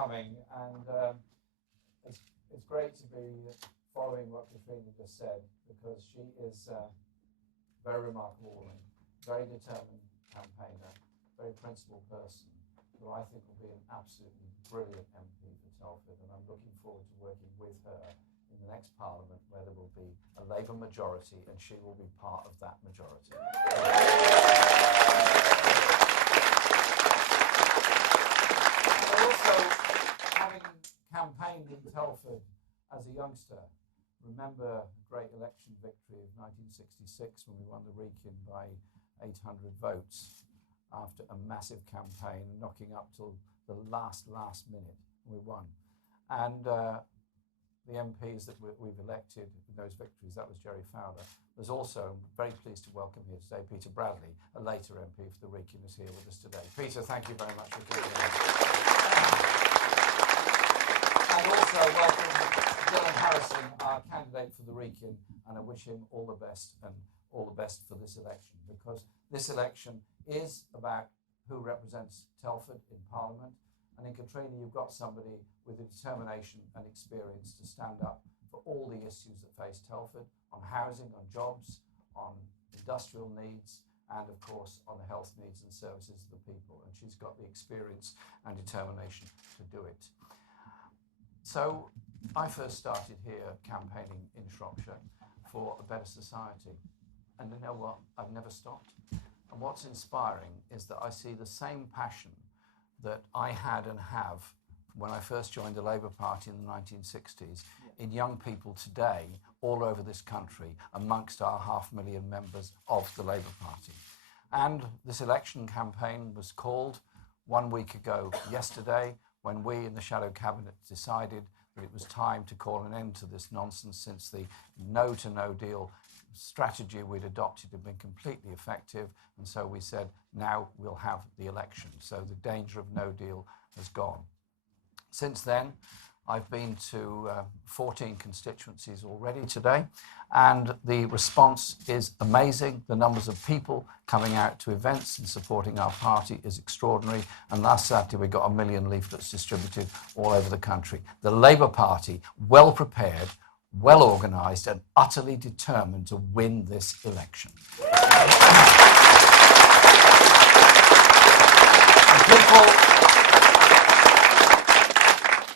coming, and it's great to be following what Katrina just said, because she is a very remarkable woman, very determined campaigner, very principled person, who I think will be an absolutely brilliant MP for Telford, and I'm looking forward to working with her in the next Parliament, where there will be a Labour majority, and she will be part of that majority. Also, having campaigned in Telford as a youngster, remember the great election victory of 1966 when we won the Wrekin by 800 votes after a massive campaign, knocking up till the last minute, we won. And the MPs that we've elected in those victories, that was Jerry Fowler. There's also, I'm very pleased to welcome here today, Peter Bradley, a later MP for the Wrekin, is here with us today. Peter, thank you very much for being here. And also welcome Dylan Harrison, our candidate for the Wrekin, and I wish him all the best, and all the best for this election, because this election is about who represents Telford in Parliament. And in Katrina, you've got somebody with the determination and experience to stand up for all the issues that face Telford, on housing, on jobs, on industrial needs, and of course on the health needs and services of the people. And she's got the experience and determination to do it. So I first started here campaigning in Shropshire for a better society. And you know what? I've never stopped. And what's inspiring is that I see the same passion that I had and have when I first joined the Labour Party in the 1960s in young people today all over this country, amongst our 500,000 members of the Labour Party. And this election campaign was called 1 week ago yesterday, when we in the Shadow Cabinet decided that it was time to call an end to this nonsense, since the no to no deal strategy we'd adopted had been completely effective, and so we said now we'll have the election. So the danger of no deal has gone. Since then, I've been to 14 constituencies already today, and the response is amazing. The numbers of people coming out to events and supporting our party is extraordinary, and last Saturday we got 1 million leaflets distributed all over the country. The Labour Party, well prepared, well organised, and utterly determined to win this election. People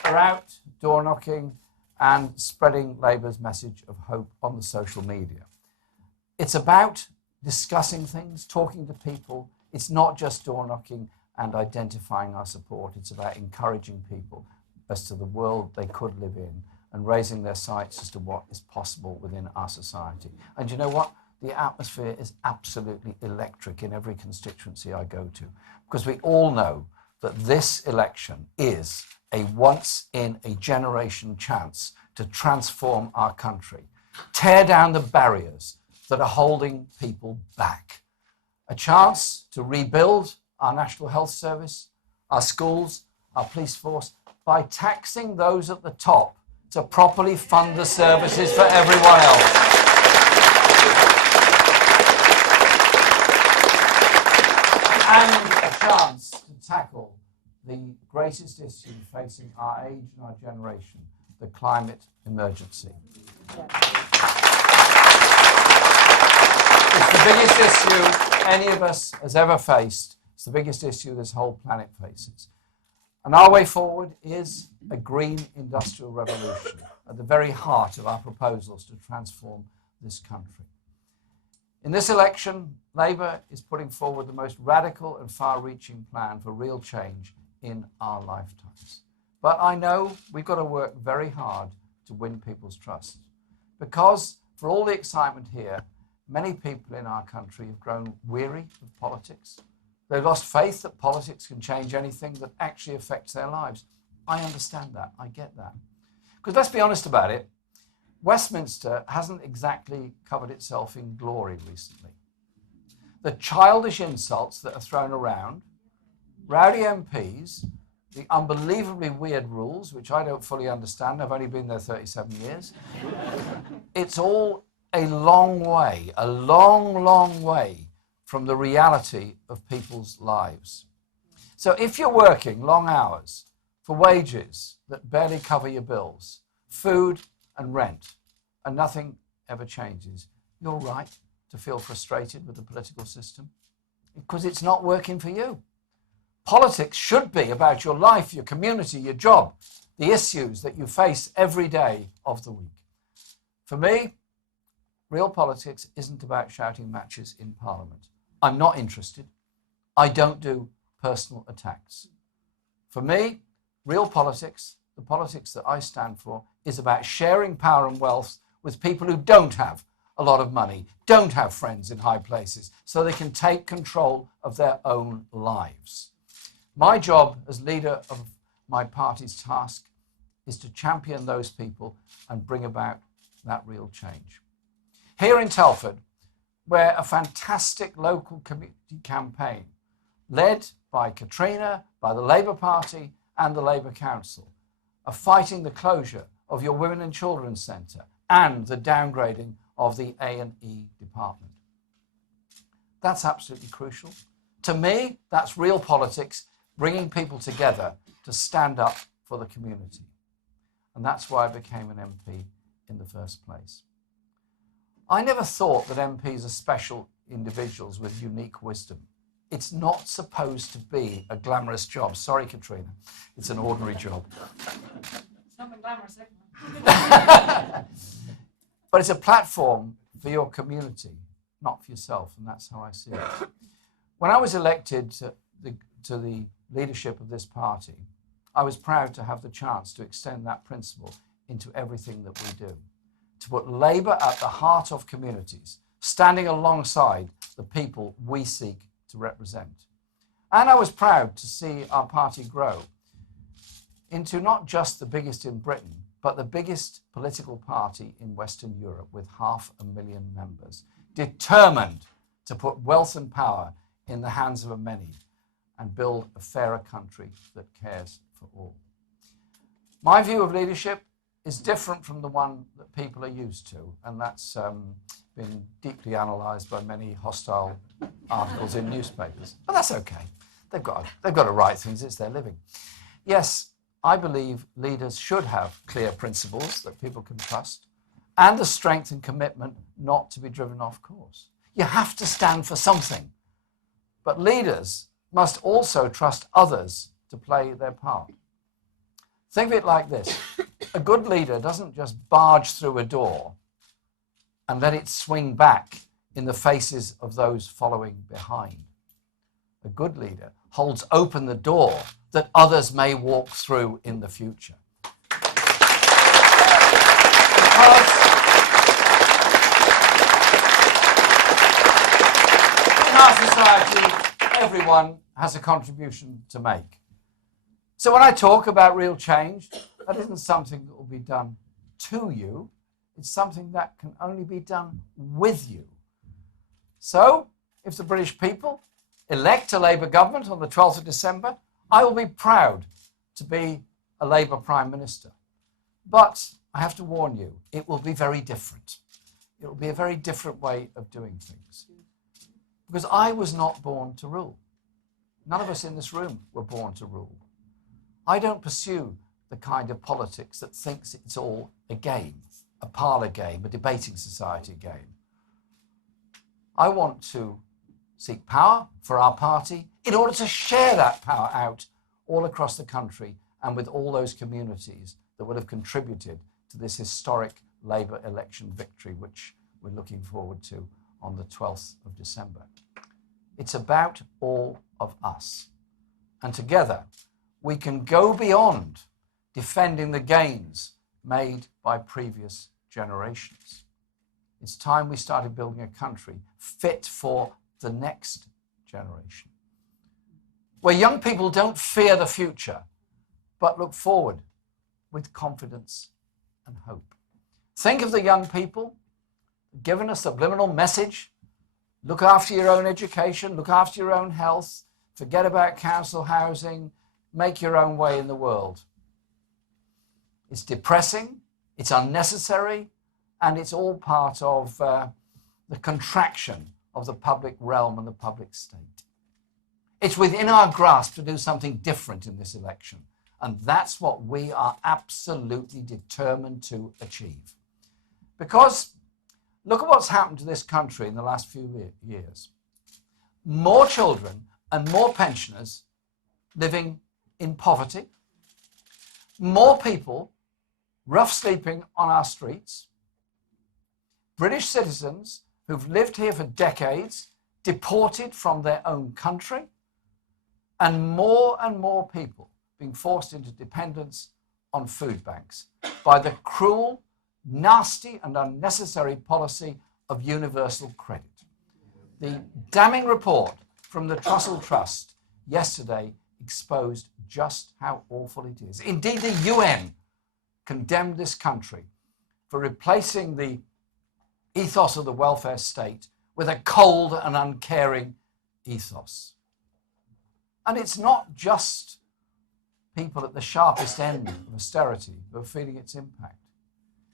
are out door knocking and spreading Labour's message of hope on the social media. It's about discussing things, talking to people. It's not just door knocking and identifying our support. It's about encouraging people as to the world they could live in, and raising their sights as to what is possible within our society. And you know what? The atmosphere is absolutely electric in every constituency I go to, because we all know that this election is a once-in-a-generation chance to transform our country, tear down the barriers that are holding people back, a chance to rebuild our National Health Service, our schools, our police force, by taxing those at the top to properly fund the services for everyone else. And a chance to tackle the greatest issue facing our age and our generation, the climate emergency. It's the biggest issue any of us has ever faced. It's the biggest issue this whole planet faces. And our way forward is a green industrial revolution at the very heart of our proposals to transform this country. In this election, Labour is putting forward the most radical and far-reaching plan for real change in our lifetimes. But I know we've got to work very hard to win people's trust, because for all the excitement here, many people in our country have grown weary of politics. They've lost faith that politics can change anything that actually affects their lives. I understand that. I get that. Because let's be honest about it, Westminster hasn't exactly covered itself in glory recently. The childish insults that are thrown around, rowdy MPs, the unbelievably weird rules, which I don't fully understand. I've only been there 37 years. It's all a long way, a long, long way from the reality of people's lives. So if you're working long hours for wages that barely cover your bills, food and rent, and nothing ever changes, you're right to feel frustrated with the political system because it's not working for you. Politics should be about your life, your community, your job, the issues that you face every day of the week. For me, real politics isn't about shouting matches in Parliament. I'm not interested. I don't do personal attacks. For me, real politics, the politics that I stand for, is about sharing power and wealth with people who don't have a lot of money, don't have friends in high places, so they can take control of their own lives. My job as leader of my party's task is to champion those people and bring about that real change. Here in Telford, where a fantastic local community campaign led by Katrina, by the Labour Party and the Labour Council, are fighting the closure of your Women and Children's Centre and the downgrading of the A&E department. That's absolutely crucial. To me, that's real politics, bringing people together to stand up for the community. And that's why I became an MP in the first place. I never thought that MPs are special individuals with unique wisdom. It's not supposed to be a glamorous job. Sorry, Katrina. It's an ordinary job. It's not been glamorous, eh? But it's a platform for your community, not for yourself, and that's how I see it. When I was elected to the leadership of this party, I was proud to have the chance to extend that principle into everything that we do, to put Labour at the heart of communities, standing alongside the people we seek to represent. And I was proud to see our party grow into not just the biggest in Britain, but the biggest political party in Western Europe with 500,000 members, determined to put wealth and power in the hands of a many and build a fairer country that cares for all. My view of leadership is different from the one that people are used to, and that's been deeply analysed by many hostile articles in newspapers. But that's okay. They've got to write things. It's their living. Yes, I believe leaders should have clear principles that people can trust and the strength and commitment not to be driven off course. You have to stand for something. But leaders must also trust others to play their part. Think of it like this. A good leader doesn't just barge through a door and let it swing back in the faces of those following behind. A good leader holds open the door that others may walk through in the future. Because in our society, everyone has a contribution to make. So when I talk about real change, that isn't something that will be done to you. It's something that can only be done with you. So if the British people elect a Labour government on the 12th of December, I will be proud to be a Labour Prime Minister. But I have to warn you, it will be very different. It will be a very different way of doing things. Because I was not born to rule. None of us in this room were born to rule. I don't pursue the kind of politics that thinks it's all a game, a parlour game, a debating society game. I want to seek power for our party in order to share that power out all across the country and with all those communities that would have contributed to this historic Labour election victory, which we're looking forward to on the 12th of December. It's about all of us. And together, we can go beyond defending the gains made by previous generations. It's time we started building a country fit for the next generation, where young people don't fear the future, but look forward with confidence and hope. Think of the young people giving a subliminal message. Look after your own education, look after your own health, forget about council housing, make your own way in the world. It's depressing, it's unnecessary, and it's all part of the contraction of the public realm and the public state. It's within our grasp to do something different in this election, And that's what we are absolutely determined to achieve. Because look at what's happened to this country in the last few years. More children and more pensioners living in poverty, more people rough sleeping on our streets, British citizens who've lived here for decades, deported from their own country, and more people being forced into dependence on food banks by the cruel, nasty and unnecessary policy of universal credit. The damning report from the Trussell Trust yesterday exposed just how awful it is. Indeed, the UN condemned this country for replacing the ethos of the welfare state with a cold and uncaring ethos. And it's not just people at the sharpest end of austerity who are feeling its impact.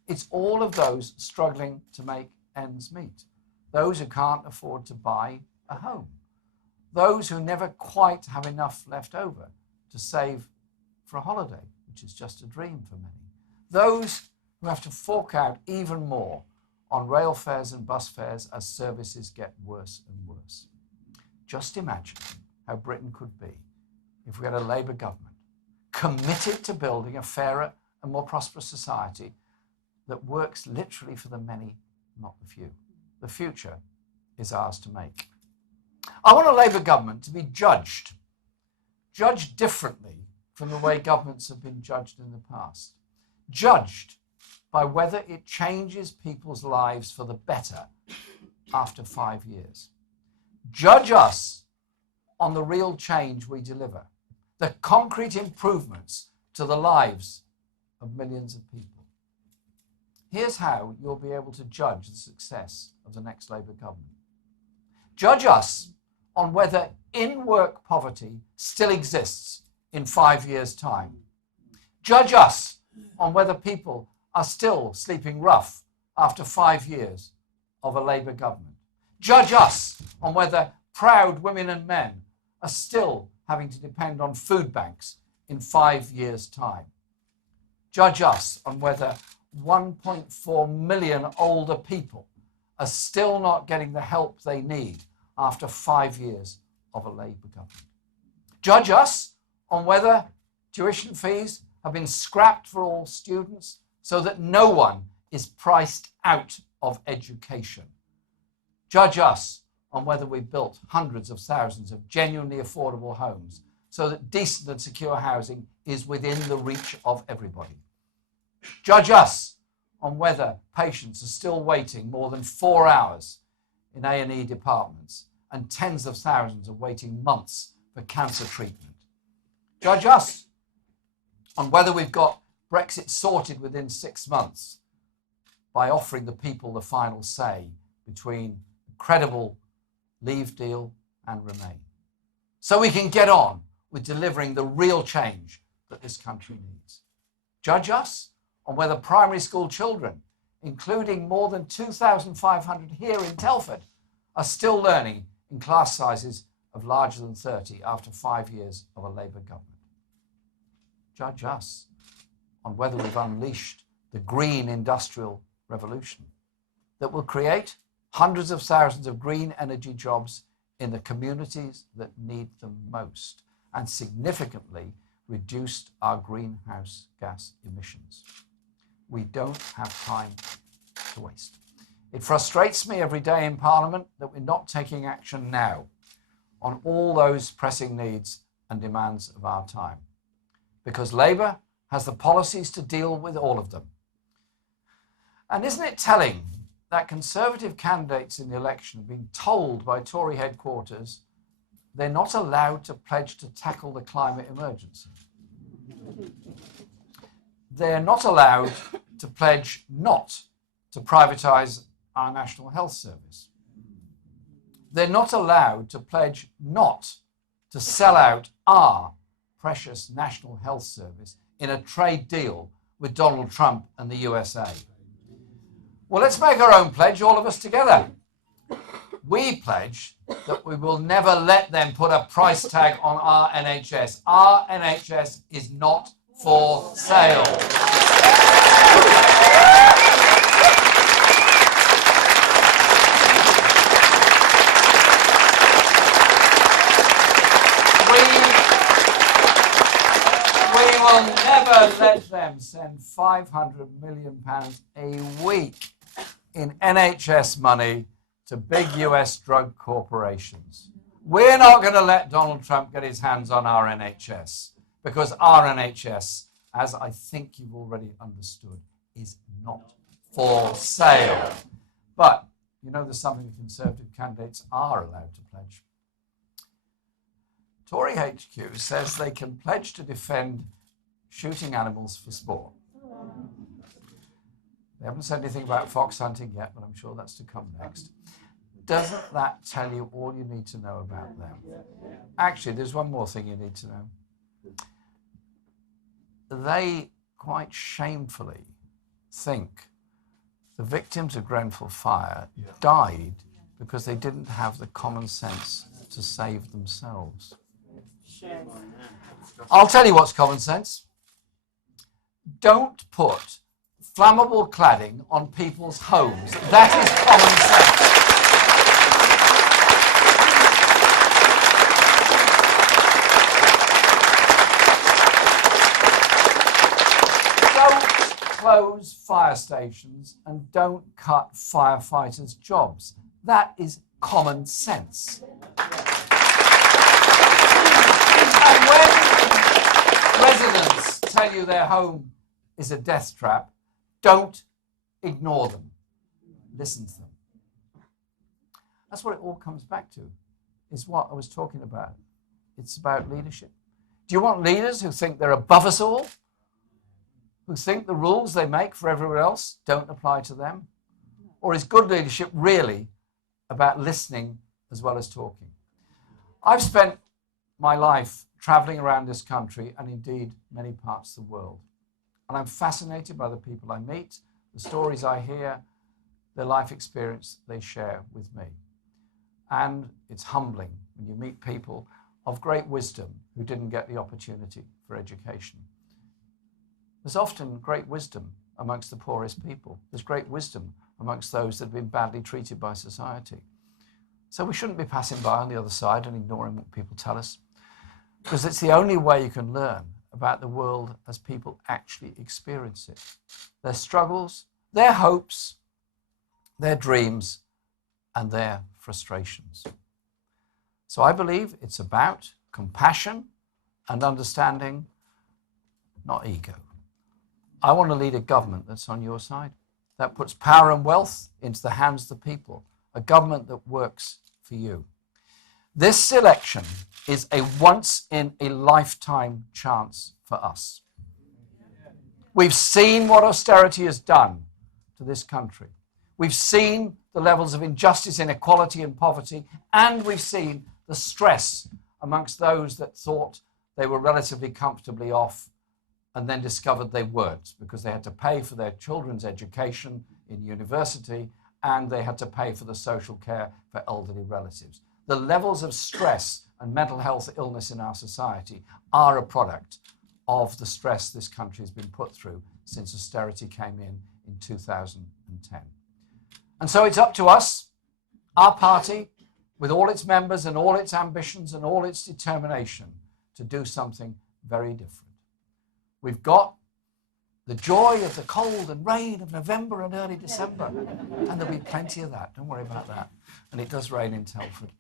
It's all of those struggling to make ends meet, those who can't afford to buy a home, those who never quite have enough left over to save for a holiday, which is just a dream for many, those who have to fork out even more on rail fares and bus fares as services get worse and worse. Just imagine how Britain could be if we had a Labour government committed to building a fairer and more prosperous society that works literally for the many, not the few. The future is ours to make. I want a Labour government to be judged differently from the way governments have been judged in the past. Judged by whether it changes people's lives for the better after 5 years. Judge us on the real change we deliver, the concrete improvements to the lives of millions of people. Here's how you'll be able to judge the success of the next Labour government. Judge us on whether in-work poverty still exists in 5 years' time. Judge us on whether people are still sleeping rough after 5 years of a Labour government. Judge us on whether proud women and men are still having to depend on food banks in 5 years' time. Judge us on whether 1.4 million older people are still not getting the help they need after 5 years of a Labour government. Judge us on whether tuition fees have been scrapped for all students so that no one is priced out of education. Judge us on whether we built hundreds of thousands of genuinely affordable homes so that decent and secure housing is within the reach of everybody. Judge us on whether patients are still waiting more than 4 hours in A&E departments and tens of thousands are waiting months for cancer treatment. Judge us on whether we've got Brexit sorted within 6 months by offering the people the final say between a credible leave deal and remain. So we can get on with delivering the real change that this country needs. Judge us on whether primary school children, including more than 2,500 here in Telford, are still learning in class sizes of larger than 30 after 5 years of a Labour government. Judge us on whether we've unleashed the green industrial revolution that will create hundreds of thousands of green energy jobs in the communities that need them most and significantly reduced our greenhouse gas emissions. We don't have time to waste. It frustrates me every day in Parliament that we're not taking action now on all those pressing needs and demands of our time, because Labour has the policies to deal with all of them. And isn't it telling that Conservative candidates in the election have been told by Tory headquarters they're not allowed to pledge to tackle the climate emergency? They're not allowed to pledge not to privatise our National Health Service. They're not allowed to pledge not to sell out our precious National Health Service in a trade deal with Donald Trump and the USA. Well, let's make our own pledge, all of us together. We pledge that we will never let them put a price tag on our NHS. Our NHS is not for sale. We will never let them send £500 million a week in NHS money to big US drug corporations. We're not going to let Donald Trump get his hands on our NHS, because our NHS, as I think you've already understood, is not for sale. But you know, there's something the Conservative candidates are allowed to pledge. Tory HQ says they can pledge to defend shooting animals for sport. They haven't said anything about fox hunting yet, but I'm sure that's to come next. Doesn't that tell you all you need to know about them? Actually, there's one more thing you need to know. They quite shamefully think the victims of Grenfell fire died because they didn't have the common sense to save themselves. I'll tell you what's common sense. Don't put flammable cladding on people's homes. That is common sense. Don't close fire stations and don't cut firefighters' jobs. That is common sense. And when residents tell you their home is a death trap, don't ignore them. Listen to them. That's what it all comes back to, is what I was talking about. It's about leadership. Do you want leaders who think they're above us all? Who think the rules they make for everyone else don't apply to them? Or is good leadership really about listening as well as talking? I've spent my life traveling around this country and indeed many parts of the world. And I'm fascinated by the people I meet, the stories I hear, the life experience they share with me. And it's humbling when you meet people of great wisdom who didn't get the opportunity for education. There's often great wisdom amongst the poorest people. There's great wisdom amongst those that have been badly treated by society. So we shouldn't be passing by on the other side and ignoring what people tell us, because it's the only way you can learn about the world as people actually experience it. Their struggles, their hopes, their dreams, and their frustrations. So I believe it's about compassion and understanding, not ego. I want to lead a government that's on your side, that puts power and wealth into the hands of the people, a government that works for you. This election is a once-in-a-lifetime chance for us. We've seen what austerity has done to this country. We've seen the levels of injustice, inequality and poverty, and we've seen the stress amongst those that thought they were relatively comfortably off and then discovered they weren't, because they had to pay for their children's education in university and they had to pay for the social care for elderly relatives. The levels of stress and mental health illness in our society are a product of the stress this country has been put through since austerity came in 2010. And so it's up to us, our party, with all its members and all its ambitions and all its determination, to do something very different. We've got the joy of the cold and rain of November and early December, and there'll be plenty of that. Don't worry about that. And it does rain in Telford.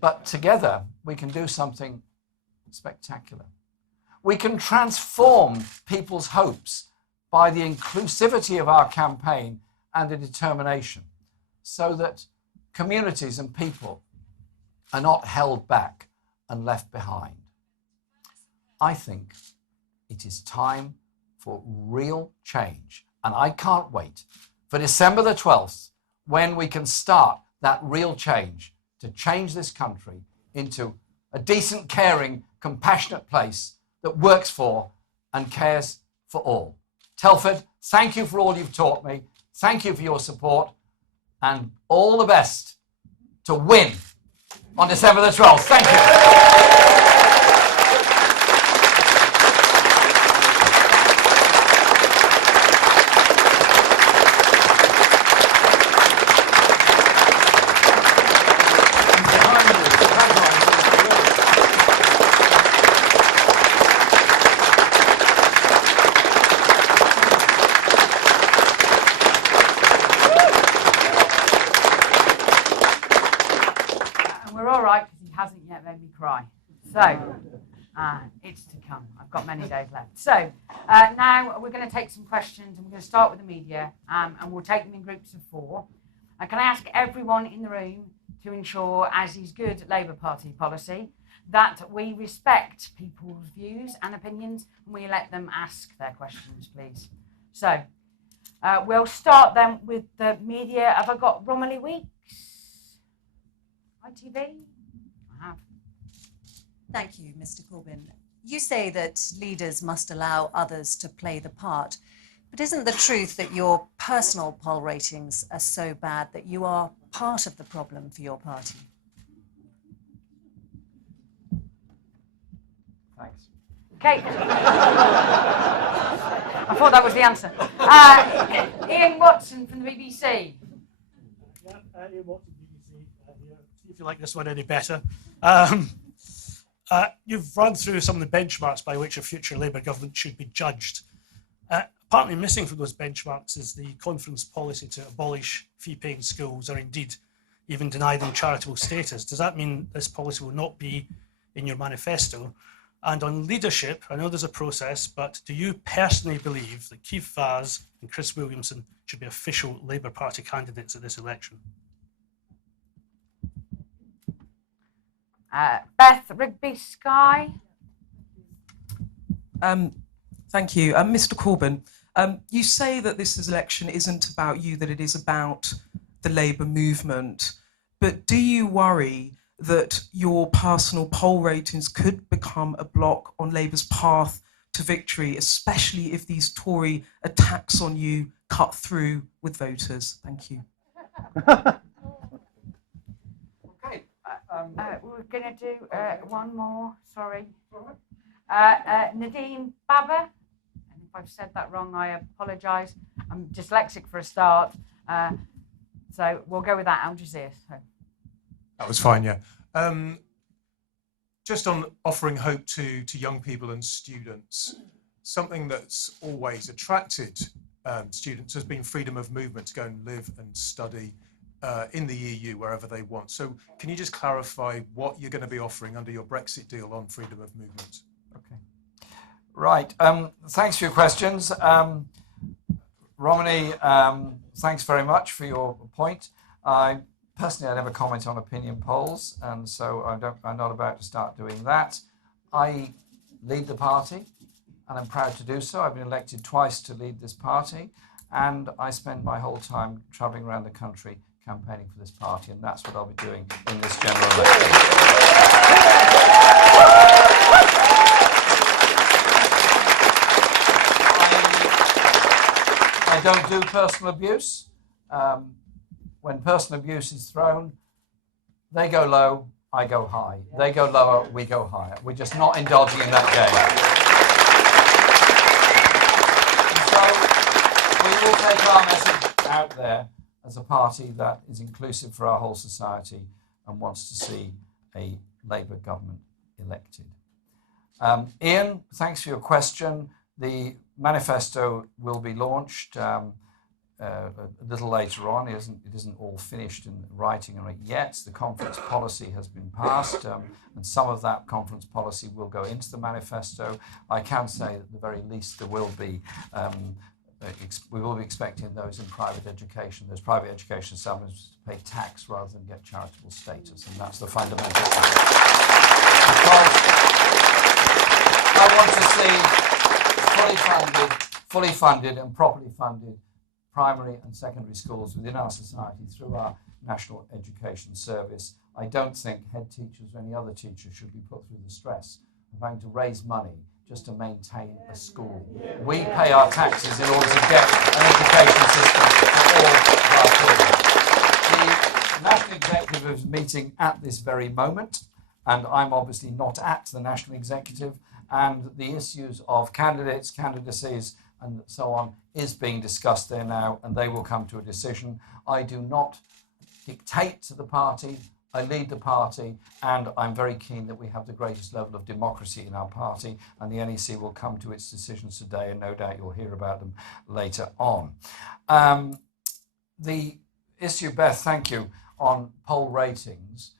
But together, we can do something spectacular. We can transform people's hopes by the inclusivity of our campaign and the determination, so that communities and people are not held back and left behind. I think it is time for real change. And I can't wait for December the 12th, when we can start that real change to change this country into a decent, caring, compassionate place that works for and cares for all. Telford, thank you for all you've taught me. Thank you for your support, and all the best to win on December the 12th. Thank you. We're all right because he hasn't yet made me cry. So, it's to come. I've got many days left. So, now we're going to take some questions and we're going to start with the media and we'll take them in groups of 4. Can I ask everyone in the room to ensure, as is good Labour Party policy, that we respect people's views and opinions and we let them ask their questions, please. So, we'll start then with the media. Have I got Romilly Weeks? ITV? I have. Thank you, Mr. Corbyn. You say that leaders must allow others to play the part, but isn't the truth that your personal poll ratings are so bad that you are part of the problem for your party? Thanks. Okay. I thought that was the answer. Ian Watson from the BBC. Ian Watson, BBC. See if you like this one any better. You've run through some of the benchmarks by which a future Labour government should be judged. Partly missing from those benchmarks is the conference policy to abolish fee-paying schools or indeed even deny them charitable status. Does that mean this policy will not be in your manifesto? And on leadership, I know there's a process, but do you personally believe that Keith Vaz and Chris Williamson should be official Labour Party candidates at this election? Beth Rigby-Sky. Thank you. Mr. Corbyn, you say that this election isn't about you, that it is about the Labour movement. But do you worry that your personal poll ratings could become a block on Labour's path to victory, especially if these Tory attacks on you cut through with voters? Thank you. Okay. We're going to do one more, sorry. Nadeem Baba. And if I've said that wrong, I apologise. I'm dyslexic for a start. So we'll go with that, Al Jazeera. So. That was fine, yeah. Just on offering hope to young people and students, something that's always attracted students has been freedom of movement to go and live and study in the EU wherever they want. So can you just clarify what you're going to be offering under your Brexit deal on freedom of movement? Okay. Right. Thanks for your questions. Romilly, thanks very much for your point. Personally, I never comment on opinion polls, and so I'm not about to start doing that. I lead the party, and I'm proud to do so. I've been elected twice to lead this party, and I spend my whole time travelling around the country campaigning for this party, and that's what I'll be doing in this general election. I don't do personal abuse. When personal abuse is thrown, they go low, I go high. They go lower, we go higher. We're just not indulging in that game. And so we will take our message out there as a party that is inclusive for our whole society and wants to see a Labour government elected. Ian, thanks for your question. The manifesto will be launched a little later on. It isn't all finished in writing yet. The conference policy has been passed, and some of that conference policy will go into the manifesto. I can say that at the very least there will be, we will be expecting those in private education, those private education establishments to pay tax rather than get charitable status, and that's the fundamental thing. Because I want to see fully funded and properly funded primary and secondary schools within our society through our National Education Service. I don't think head teachers or any other teacher should be put through the stress of having to raise money just to maintain a school. We pay our taxes in order to get an education system for all of our children. The National Executive is meeting at this very moment, and I'm obviously not at the National Executive, and the issues of candidates, candidacies, and so on is being discussed there now, and they will come to a decision. I do not dictate to the party. I lead the party, and I'm very keen that we have the greatest level of democracy in our party, and the NEC will come to its decisions today, and no doubt you'll hear about them later on. The issue, Beth, thank you, on poll ratings.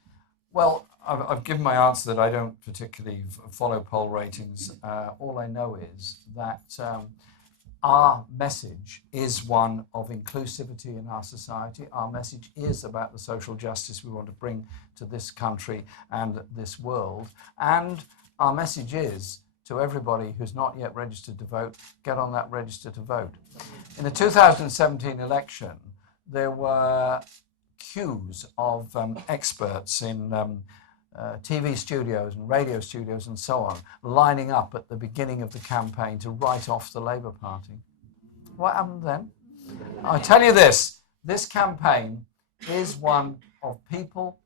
Well, I've given my answer that I don't particularly follow poll ratings. All I know is that our message is one of inclusivity in our society. Our message is about the social justice we want to bring to this country and this world. And our message is to everybody who's not yet registered to vote, get on that register to vote. In the 2017 election, there were queues of experts in TV studios and radio studios and so on, lining up at the beginning of the campaign to write off the Labour Party. What happened then? I tell you this campaign is one of people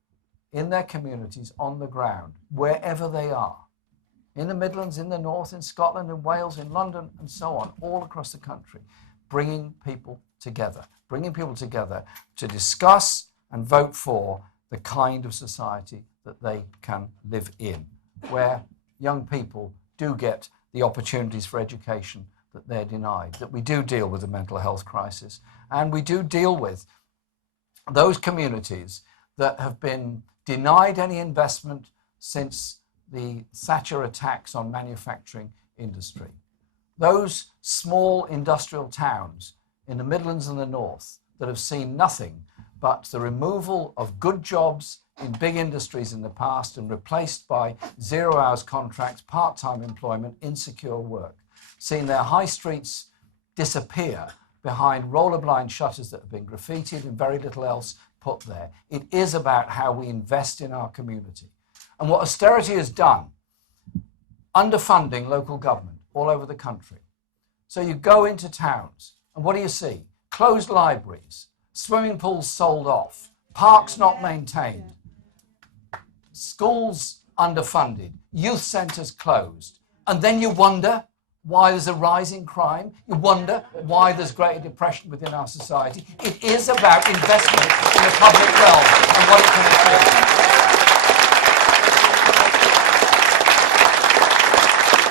in their communities on the ground, wherever they are, in the Midlands, in the North, in Scotland, in Wales, in London, and so on, all across the country, bringing people together to discuss and vote for the kind of society that they can live in, where young people do get the opportunities for education that they're denied, that we do deal with the mental health crisis, and we do deal with those communities that have been denied any investment since the Thatcher attacks on manufacturing industry. Those small industrial towns in the Midlands and the North that have seen nothing but the removal of good jobs in big industries in the past and replaced by 0 hours contracts, part-time employment, insecure work, seeing their high streets disappear behind roller-blind shutters that have been graffitied and very little else put there. It is about how we invest in our community. And what austerity has done, underfunding local government all over the country. So you go into towns, and what do you see? Closed libraries, swimming pools sold off, parks not maintained, schools underfunded, youth centres closed. And then you wonder why there's a rise in crime. You wonder why there's greater depression within our society. It is about investment in the public realm and what it can achieve.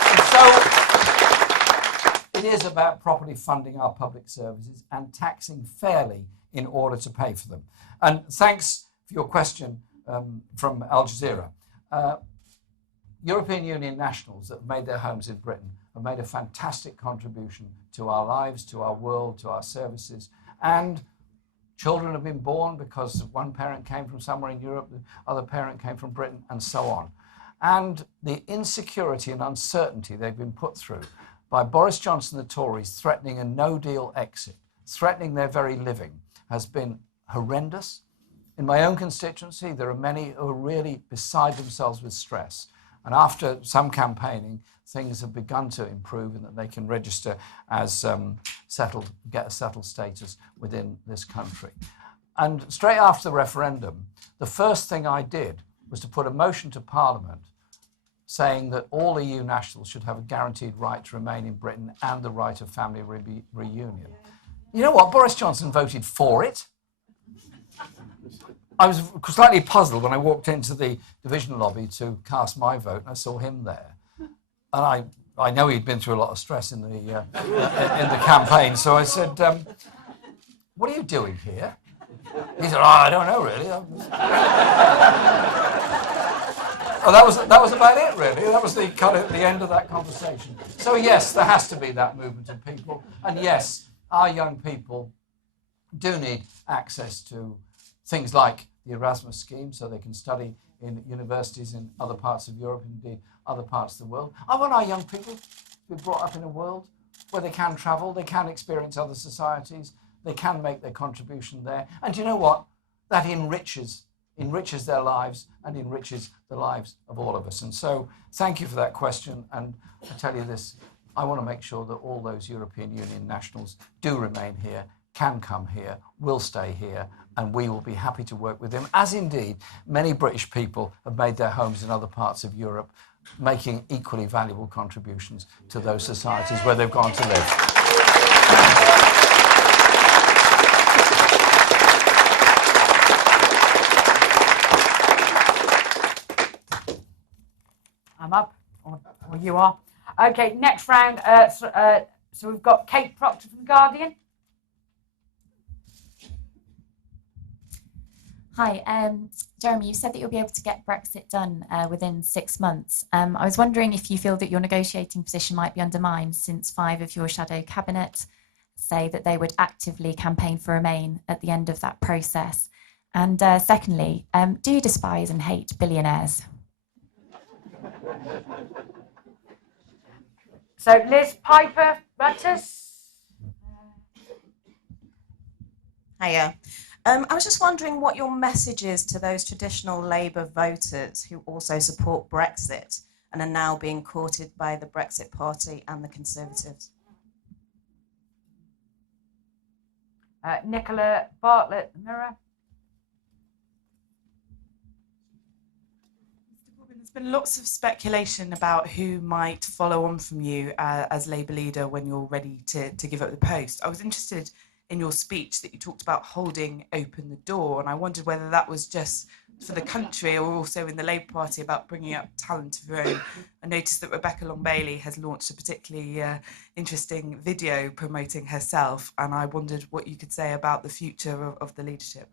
And so it is about properly funding our public services and taxing fairly in order to pay for them. And thanks for your question from Al Jazeera. European Union nationals that have made their homes in Britain have made a fantastic contribution to our lives, to our world, to our services. And children have been born because one parent came from somewhere in Europe, the other parent came from Britain, and so on. And the insecurity and uncertainty they've been put through by Boris Johnson and the Tories threatening a no-deal exit, threatening their very living, has been horrendous. In my own constituency, there are many who are really beside themselves with stress. And after some campaigning, things have begun to improve in that they can register as get a settled status within this country. And straight after the referendum, the first thing I did was to put a motion to Parliament saying that all EU nationals should have a guaranteed right to remain in Britain and the right of family reunion. You know what? Boris Johnson voted for it. I was slightly puzzled when I walked into the division lobby to cast my vote, and I saw him there. And I know he'd been through a lot of stress in the campaign, so I said, "What are you doing here?" He said, "Oh, I don't know really." Oh, that was about it really. That was the end of that conversation. So yes, there has to be that movement of people, and yes, our young people do need access to things like the Erasmus scheme, so they can study in universities in other parts of Europe, indeed other parts of the world. I want our young people to be brought up in a world where they can travel, they can experience other societies, they can make their contribution there. And you know what? That enriches their lives and enriches the lives of all of us. And so thank you for that question. And I tell you this, I want to make sure that all those European Union nationals do remain here, can come here, will stay here, and we will be happy to work with him, as indeed many British people have made their homes in other parts of Europe, making equally valuable contributions to those societies where they've gone to live. I'm up, or you are. Okay, next round. So we've got Kate Proctor from The Guardian. Hi, Jeremy, you said that you'll be able to get Brexit done within 6 months. I was wondering if you feel that your negotiating position might be undermined, since 5 of your shadow cabinet say that they would actively campaign for Remain at the end of that process. And secondly, do you despise and hate billionaires? So Liz Piper Butters. Hiya. I was just wondering what your message is to those traditional Labour voters who also support Brexit and are now being courted by the Brexit Party and the Conservatives. Nicola Bartlett, The Mirror. There's been lots of speculation about who might follow on from you as Labour leader when you're ready to give up the post. I was interested in your speech that you talked about holding open the door, and I wondered whether that was just for the country or also in the Labour Party about bringing up talent of your own. I noticed that Rebecca Long-Bailey has launched a particularly interesting video promoting herself, and I wondered what you could say about the future of the leadership.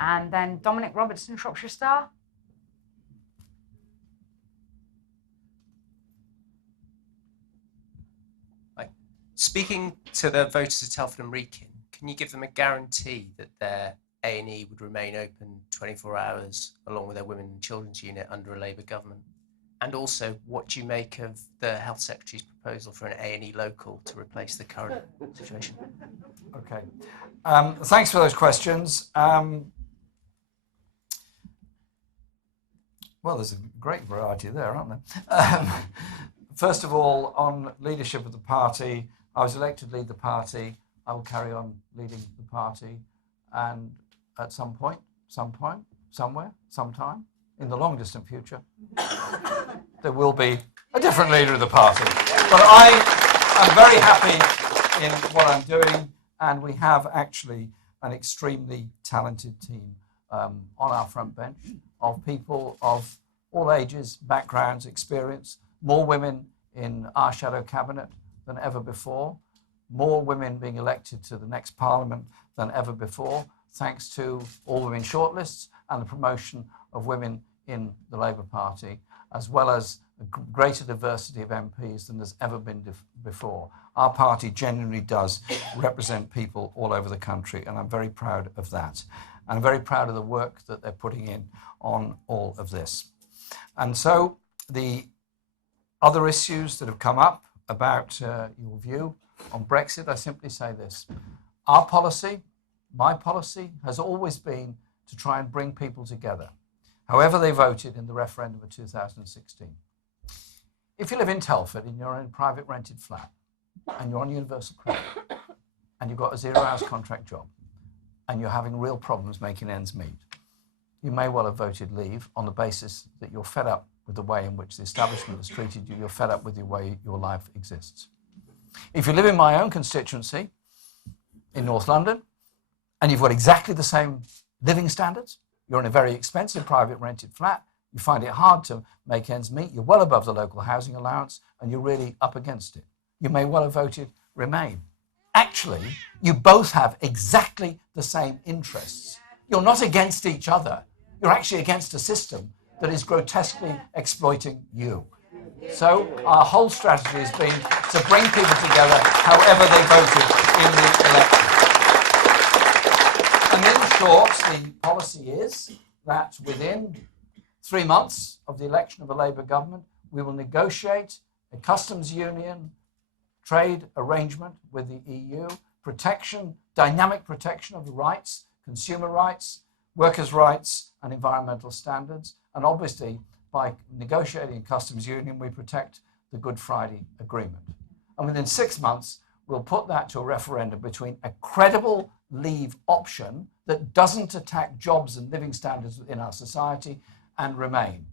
And then Dominic Robertson, Shropshire Star. Speaking to the voters of Telford and Wrekin, can you give them a guarantee that their A&E would remain open 24 hours along with their Women and Children's Unit under a Labour government? And also, what do you make of the Health Secretary's proposal for an A&E local to replace the current situation? Okay. Thanks for those questions. Well, there's a great variety there, aren't there? First of all, on leadership of the party, I was elected to lead the party. I will carry on leading the party. And at some point, somewhere, sometime, in the long distant future, there will be a different leader of the party. But I am very happy in what I'm doing, and we have actually an extremely talented team on our front bench of people of all ages, backgrounds, experience, more women in our shadow cabinet than ever before, more women being elected to the next parliament than ever before, thanks to all women shortlists and the promotion of women in the Labour Party, as well as a greater diversity of MPs than there's ever been before. Our party genuinely does represent people all over the country, and I'm very proud of that. And I'm very proud of the work that they're putting in on all of this. And so the other issues that have come up about your view on Brexit, I simply say this. Our policy, my policy, has always been to try and bring people together, however they voted in the referendum of 2016. If you live in Telford in your own private rented flat and you're on universal credit and you've got a 0 hours contract job and you're having real problems making ends meet, you may well have voted leave on the basis that you're fed up with the way in which the establishment has treated you, you're fed up with the way your life exists. If you live in my own constituency in North London and you've got exactly the same living standards, you're in a very expensive private rented flat, you find it hard to make ends meet, you're well above the local housing allowance and you're really up against it, you may well have voted Remain. Actually, you both have exactly the same interests. You're not against each other, you're actually against a system that is grotesquely exploiting you. So our whole strategy has been to bring people together however they voted in the election. And in short, the policy is that within 3 months of the election of a Labour government, we will negotiate a customs union trade arrangement with the EU, protection, dynamic protection of the rights, consumer rights, workers' rights and environmental standards. And obviously, by negotiating a customs union, we protect the Good Friday Agreement. And within 6 months, we'll put that to a referendum between a credible leave option that doesn't attack jobs and living standards within our society and Remain.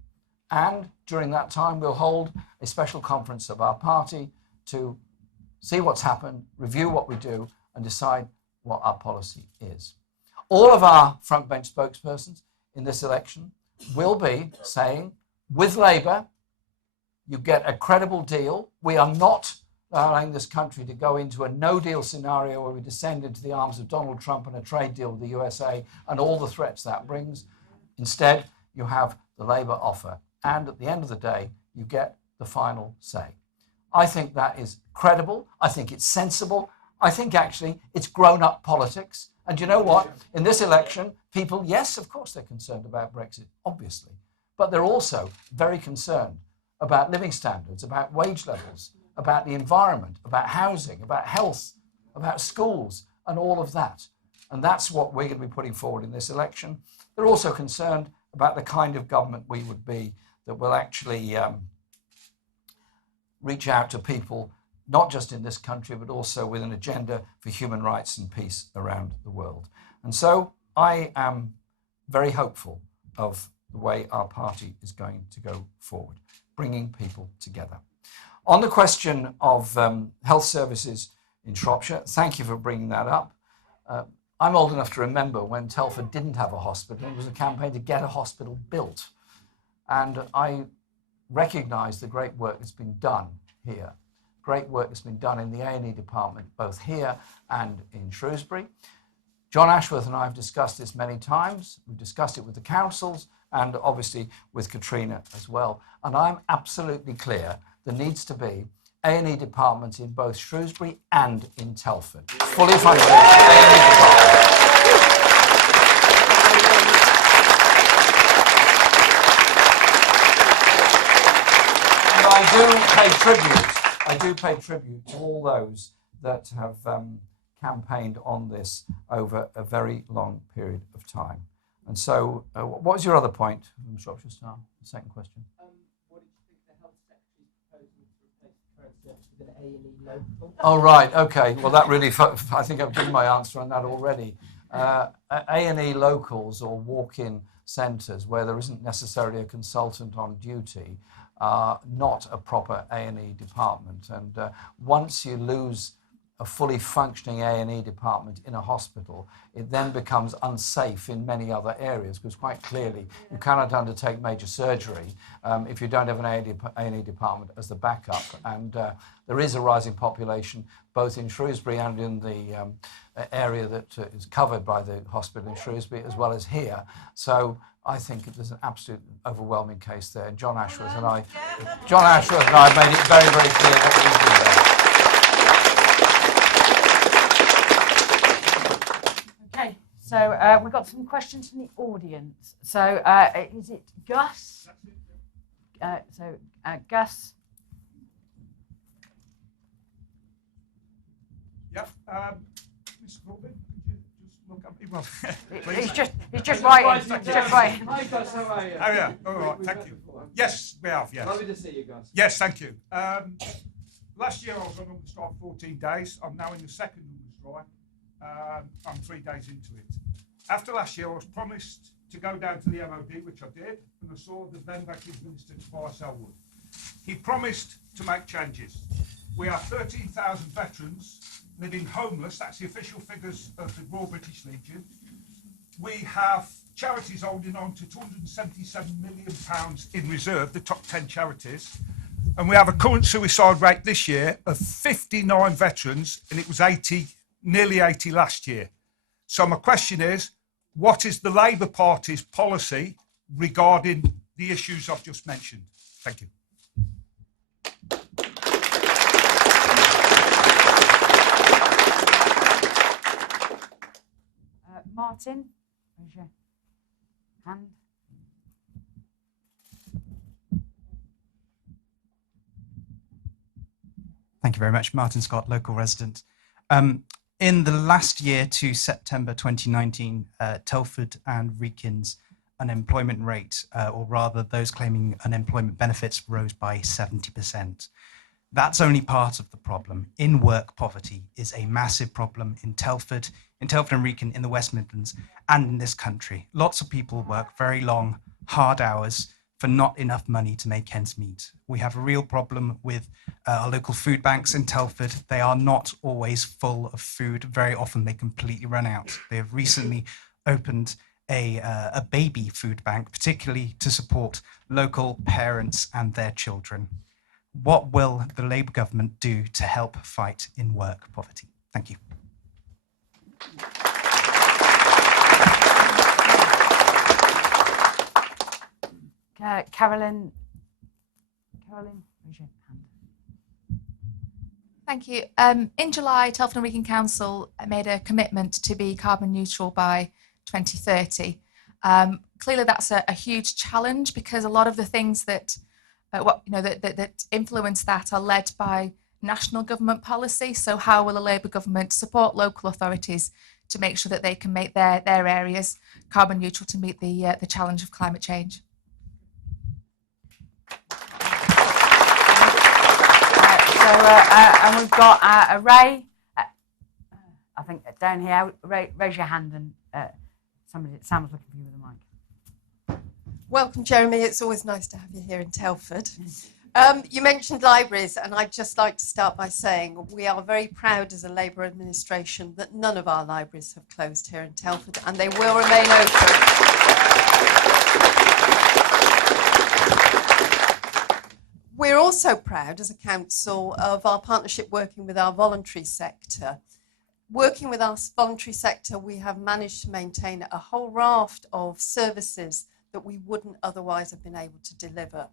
And during that time, we'll hold a special conference of our party to see what's happened, review what we do, and decide what our policy is. All of our front bench spokespersons in this election will be saying, with Labour, you get a credible deal. We are not allowing this country to go into a no-deal scenario where we descend into the arms of Donald Trump and a trade deal with the USA and all the threats that brings. Instead, you have the Labour offer. And at the end of the day, you get the final say. I think that is credible. I think it's sensible. I think actually it's grown-up politics. And you know what? In this election, people, yes, of course, they're concerned about Brexit, obviously. But they're also very concerned about living standards, about wage levels, about the environment, about housing, about health, about schools, and all of that. And that's what we're going to be putting forward in this election. They're also concerned about the kind of government we would be that will actually reach out to people, not just in this country, but also with an agenda for human rights and peace around the world. And so I am very hopeful of the way our party is going to go forward, bringing people together. On the question of health services in Shropshire, thank you for bringing that up. I'm old enough to remember when Telford didn't have a hospital. It was a campaign to get a hospital built. And I recognise the great work that's been done here. Great work that's been done in the A&E department, both here and in Shrewsbury. John Ashworth and I have discussed this many times. We've discussed it with the councils and obviously with Katrina as well. And I'm absolutely clear there needs to be A&E departments in both Shrewsbury and in Telford. Fully funded A&E departments. And I do pay tribute to all those that have campaigned on this over a very long period of time. And so, what was your other point from the Shropshire Star? The second question. What did you think the Health Secretary's proposal to replace the current service with an A&E local? Oh, right, okay. Well, that really, I think I've given my answer on that already. A&E locals or walk-in centres where there isn't necessarily a consultant on duty are not a proper A&E department. And once you lose a fully functioning A&E department in a hospital, it then becomes unsafe in many other areas, because quite clearly you cannot undertake major surgery if you don't have an A&E department as the backup. And there is a rising population both in Shrewsbury and in the area that is covered by the hospital in Shrewsbury, as well as here. So I think there's an absolute overwhelming case there. And John Ashworth and I have made it very, very clear what we do there. Okay, so we've got some questions from the audience. So is it Gus? Gus. Yeah, Mr. Corbyn, could you just look up? Well, He's just writing. Hi, Gus, how are you? Oh, yeah, all right, thank you. Yes, we have, yes. Lovely to see you, Gus. Yes, thank you. Last year I was on Hunger Strike 14 days. I'm now in the second Hunger Strike. I'm 3 days into it. After last year, I was promised to go down to the MOD, which I did, and I saw the then Veterans Minister, Tobias Ellwood. He promised to make changes. We have 13,000 veterans living homeless. That's the official figures of the Royal British Legion. We have charities holding on to £277 million in reserve, the top 10 charities. And we have a current suicide rate this year of 59 veterans, and it was nearly 80 last year. So my question is, what is the Labour Party's policy regarding the issues I've just mentioned? Thank you. Martin, raise your hand. Thank you very much. Martin Scott, local resident. In the last year to September 2019, Telford and Wrekin's unemployment rate, or rather those claiming unemployment benefits, rose by 70%. That's only part of the problem. In-work poverty is a massive problem in Telford and Wrekin, in the West Midlands, and in this country. Lots of people work very long, hard hours for not enough money to make ends meet. We have a real problem with our local food banks in Telford. They are not always full of food. Very often they completely run out. They have recently opened a baby food bank, particularly to support local parents and their children. What will the Labour government do to help fight in-work poverty? Thank you. Carolyn, raise your hand. Thank you. In July, Telford and Wrekin Council made a commitment to be carbon neutral by 2030. Clearly, that's a huge challenge because a lot of the things that influence that are led by national government policy. So, how will a Labour government support local authorities to make sure that they can make their areas carbon neutral to meet the challenge of climate change? And we've got Ray. I think down here. Ray, raise your hand, and Sam's looking for you with the mic. Welcome, Jeremy. It's always nice to have you here in Telford. You mentioned libraries, and I'd just like to start by saying we are very proud as a Labour administration that none of our libraries have closed here in Telford, and they will remain open. We're also proud as a council of our partnership working with our voluntary sector. Working with our voluntary sector, we have managed to maintain a whole raft of services that we wouldn't otherwise have been able to deliver.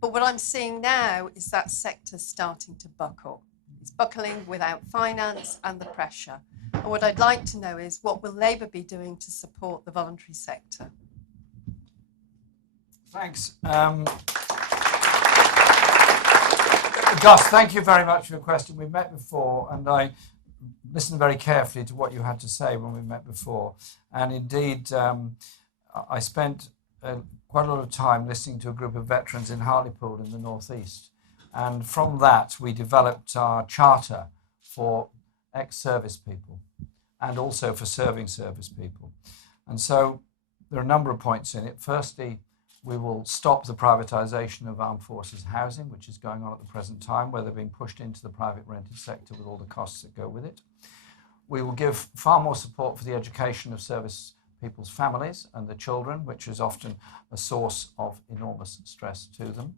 But what I'm seeing now is that sector starting to buckle. It's buckling without finance and the pressure. And what I'd like to know is, what will Labour be doing to support the voluntary sector? Thanks. Gus, thank you very much for your question. We've met before, and I listened very carefully to what you had to say when we met before. And indeed, I spent quite a lot of time listening to a group of veterans in Hartlepool in the northeast. And from that, we developed our charter for ex-service people and also for serving service people. And so there are a number of points in it. Firstly, we will stop the privatisation of armed forces housing, which is going on at the present time, where they're being pushed into the private rented sector with all the costs that go with it. We will give far more support for the education of service people's families and the children, which is often a source of enormous stress to them.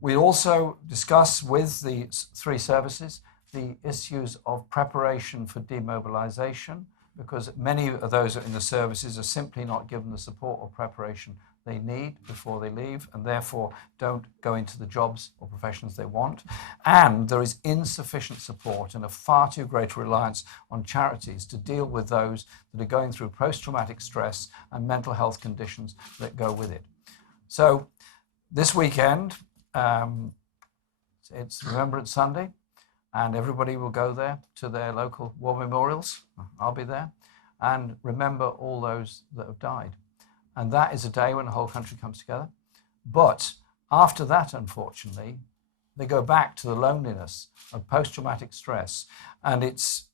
We also discuss with the three services the issues of preparation for demobilisation, because many of those in the services are simply not given the support or preparation they need before they leave, and therefore don't go into the jobs or professions they want. And there is insufficient support and a far too great reliance on charities to deal with those that are going through post-traumatic stress and mental health conditions that go with it. So this weekend, it's Remembrance Sunday, and everybody will go there to their local war memorials. I'll be there, and remember all those that have died. And that is a day when the whole country comes together. But after that, unfortunately, they go back to the loneliness of post-traumatic stress. And it's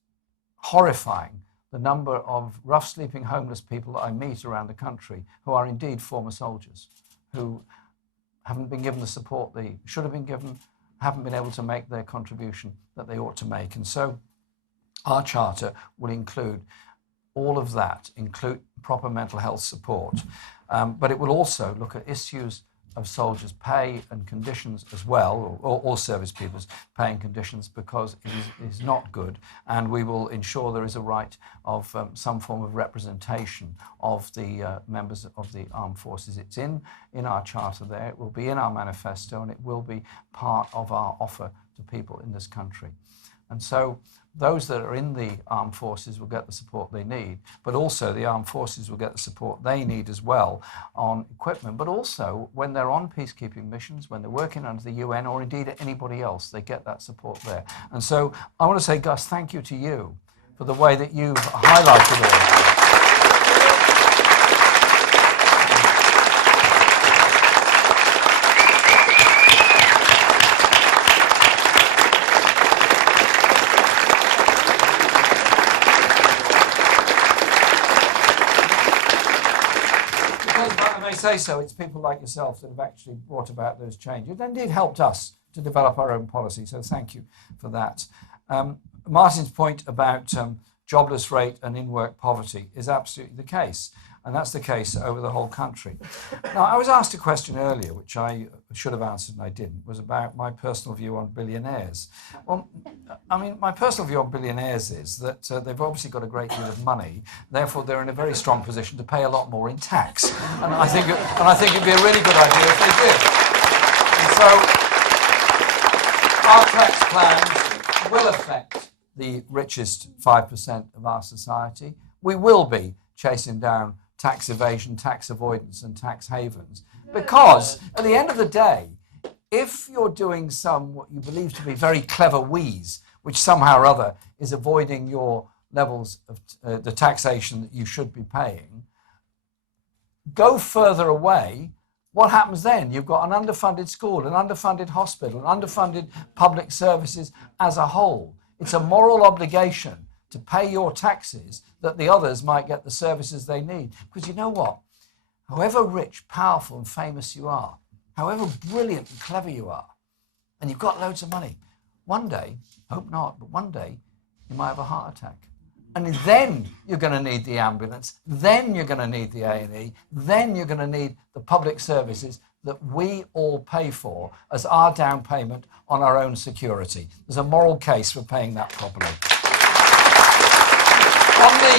horrifying, the number of rough sleeping homeless people that I meet around the country who are indeed former soldiers, who haven't been given the support they should have been given, haven't been able to make their contribution that they ought to make. And so our charter will include all of that, include proper mental health support, but it will also look at issues of soldiers' pay and conditions as well, or all service people's pay and conditions, because it is not good, and we will ensure there is a right of some form of representation of the members of the armed forces. It's in our charter there, it will be in our manifesto, and it will be part of our offer to people in this country. And so those that are in the armed forces will get the support they need, but also the armed forces will get the support they need as well on equipment, but also when they're on peacekeeping missions, when they're working under the UN, or indeed anybody else, they get that support there. And so I want to say, Gus, thank you to you for the way that you've highlighted all of this. say so, it's people like yourself that have actually brought about those changes and indeed helped us to develop our own policy. So thank you for that. Martin's point about jobless rate and in-work poverty is absolutely the case. And that's the case over the whole country. Now, I was asked a question earlier, which I should have answered and I didn't, was about my personal view on billionaires. Well, I mean, my personal view on billionaires is that they've obviously got a great deal of money, therefore they're in a very strong position to pay a lot more in tax. And I think it'd be a really good idea if they did. And so our tax plans will affect the richest 5% of our society. We will be chasing down tax evasion, tax avoidance, and tax havens. Because at the end of the day, if you're doing some what you believe to be very clever wheeze, which somehow or other is avoiding your levels of the taxation that you should be paying, go further away, what happens then? You've got an underfunded school, an underfunded hospital, an underfunded public services as a whole. It's a moral obligation to pay your taxes that the others might get the services they need. Because you know what? However rich, powerful and famous you are, however brilliant and clever you are, and you've got loads of money, one day, hope not, but one day, you might have a heart attack. And then you're going to need the ambulance, then you're going to need the A&E, then you're going to need the public services that we all pay for as our down payment on our own security. There's a moral case for paying that properly. On the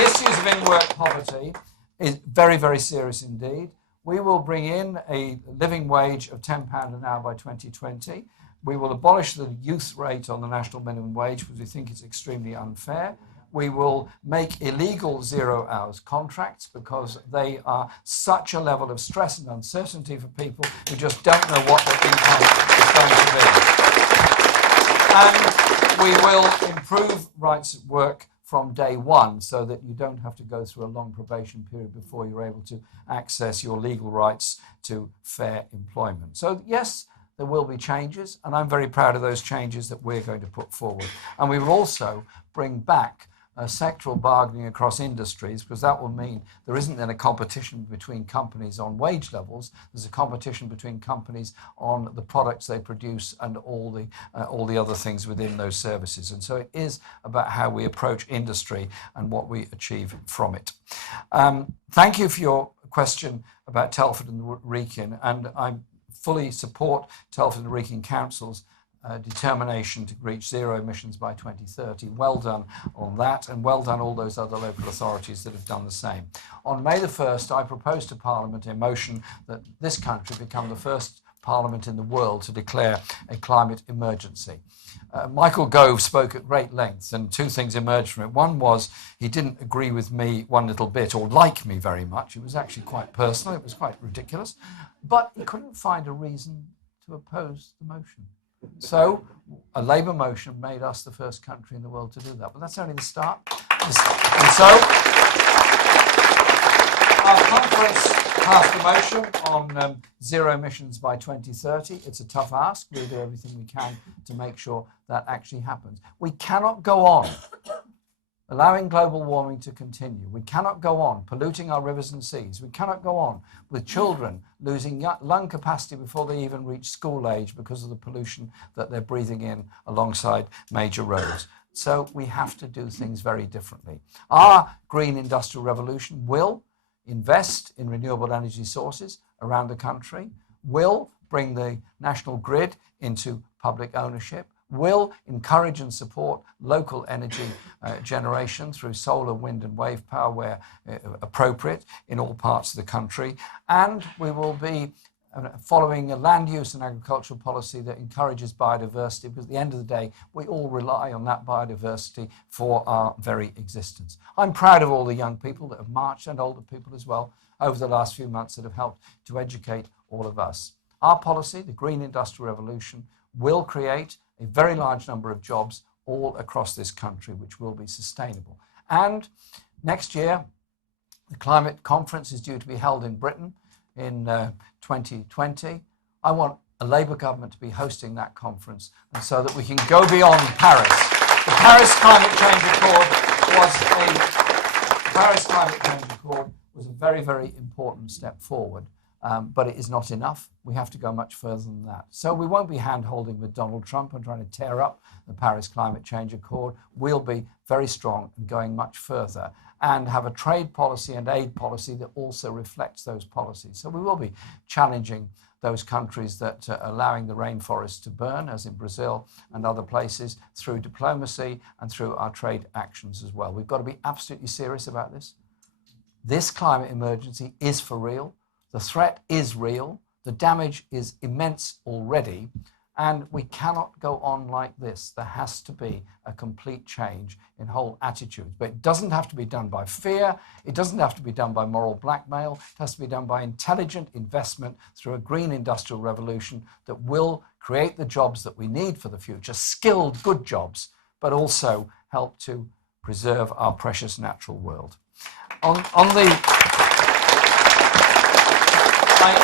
issues of in-work poverty is very, very serious indeed. We will bring in a living wage of £10 an hour by 2020. We will abolish the youth rate on the national minimum wage because we think it's extremely unfair. We will make illegal 0 hours contracts because they are such a level of stress and uncertainty for people who just don't know what their income is going to be. And we will improve rights at work from day one so that you don't have to go through a long probation period before you're able to access your legal rights to fair employment. So yes, there will be changes, and I'm very proud of those changes that we're going to put forward. And we will also bring back sectoral bargaining across industries, because that will mean there isn't then a competition between companies on wage levels. There's a competition between companies on the products they produce and all the other things within those services. And so it is about how we approach industry and what we achieve from it. Thank you for your question about Telford and Wrekin, and I fully support Telford and Wrekin Council's determination to reach zero emissions by 2030. Well done on that, and well done all those other local authorities that have done the same. On May the 1st, I proposed to Parliament a motion that this country become the first Parliament in the world to declare a climate emergency. Michael Gove spoke at great length, and two things emerged from it. One was he didn't agree with me one little bit or like me very much. It was actually quite personal. It was quite ridiculous. But he couldn't find a reason to oppose the motion. So a Labour motion made us the first country in the world to do that. But that's only the start. And so our conference passed a motion on zero emissions by 2030. It's a tough ask. We'll do everything we can to make sure that actually happens. We cannot go on allowing global warming to continue. We cannot go on polluting our rivers and seas. We cannot go on with children losing lung capacity before they even reach school age because of the pollution that they're breathing in alongside major roads. So we have to do things very differently. Our green industrial revolution will invest in renewable energy sources around the country, will bring the national grid into public ownership, will encourage and support local energy generation through solar, wind and wave power where appropriate in all parts of the country. And we will be following a land use and agricultural policy that encourages biodiversity, because at the end of the day, we all rely on that biodiversity for our very existence. I'm proud of all the young people that have marched, and older people as well, over the last few months that have helped to educate all of us. Our policy, the Green Industrial Revolution, will create a very large number of jobs all across this country, which will be sustainable. And next year, the climate conference is due to be held in Britain in 2020. I want a Labour government to be hosting that conference, and so that we can go beyond Paris. The Paris Climate Change Accord was a Paris Climate Change Accord was a very, very important step forward, but it is not enough. We have to go much further than that. So we won't be hand-holding with Donald Trump and trying to tear up the Paris Climate Change Accord. We'll be very strong and going much further and have a trade policy and aid policy that also reflects those policies. So we will be challenging those countries that are allowing the rainforests to burn, as in Brazil and other places, through diplomacy and through our trade actions as well. We've got to be absolutely serious about this. This climate emergency is for real. The threat is real. The damage is immense already. And we cannot go on like this. There has to be a complete change in whole attitudes. But it doesn't have to be done by fear. It doesn't have to be done by moral blackmail. It has to be done by intelligent investment through a green industrial revolution that will create the jobs that we need for the future, skilled, good jobs, but also help to preserve our precious natural world. I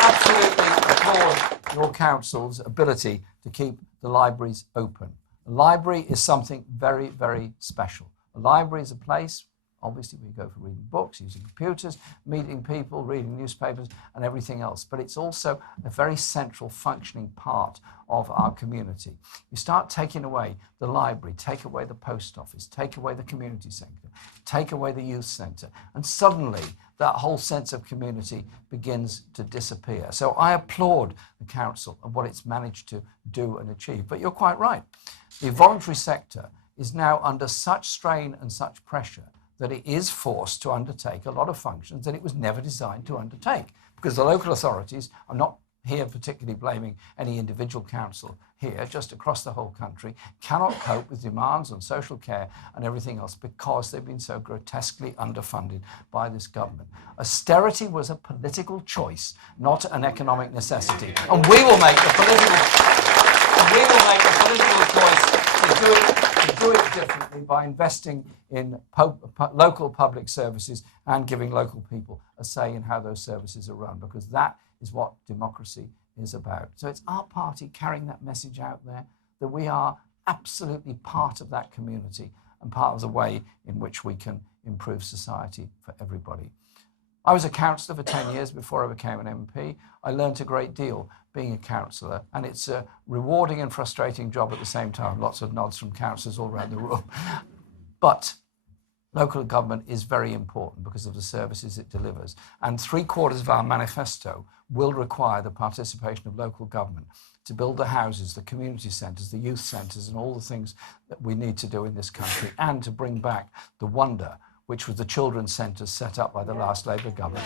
absolutely applaud your council's ability to keep the libraries open. A library is something very, very special. A library is a place, obviously, we go for reading books, using computers, meeting people, reading newspapers, and everything else. But it's also a very central functioning part of our community. You start taking away the library, take away the post office, take away the community centre, take away the youth centre, and suddenly that whole sense of community begins to disappear. So I applaud the council and what it's managed to do and achieve. But you're quite right. The voluntary sector is now under such strain and such pressure that it is forced to undertake a lot of functions that it was never designed to undertake. Because the local authorities, I'm not here particularly blaming any individual council here, just across the whole country, cannot cope with demands on social care and everything else because they've been so grotesquely underfunded by this government. Austerity was a political choice, not an economic necessity. And we will make the political choice to do it differently by investing in local public services and giving local people a say in how those services are run, because that is what democracy is about. So it's our party carrying that message out there that we are absolutely part of that community and part of the way in which we can improve society for everybody. I was a councillor for 10 years before I became an MP. I learnt a great deal being a councillor, and it's a rewarding and frustrating job at the same time. Lots of nods from councillors all around the room. But local government is very important because of the services it delivers. And 3/4 of our manifesto will require the participation of local government to build the houses, the community centres, the youth centres, and all the things that we need to do in this country, and to bring back the wonder which was the children's centres set up by the last Labour government.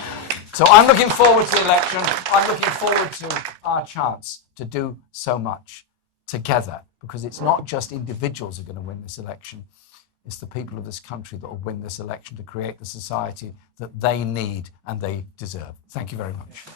So I'm looking forward to the election. I'm looking forward to our chance to do so much together, because it's not just individuals who are going to win this election. It's the people of this country that will win this election to create the society that they need and they deserve. Thank you very much.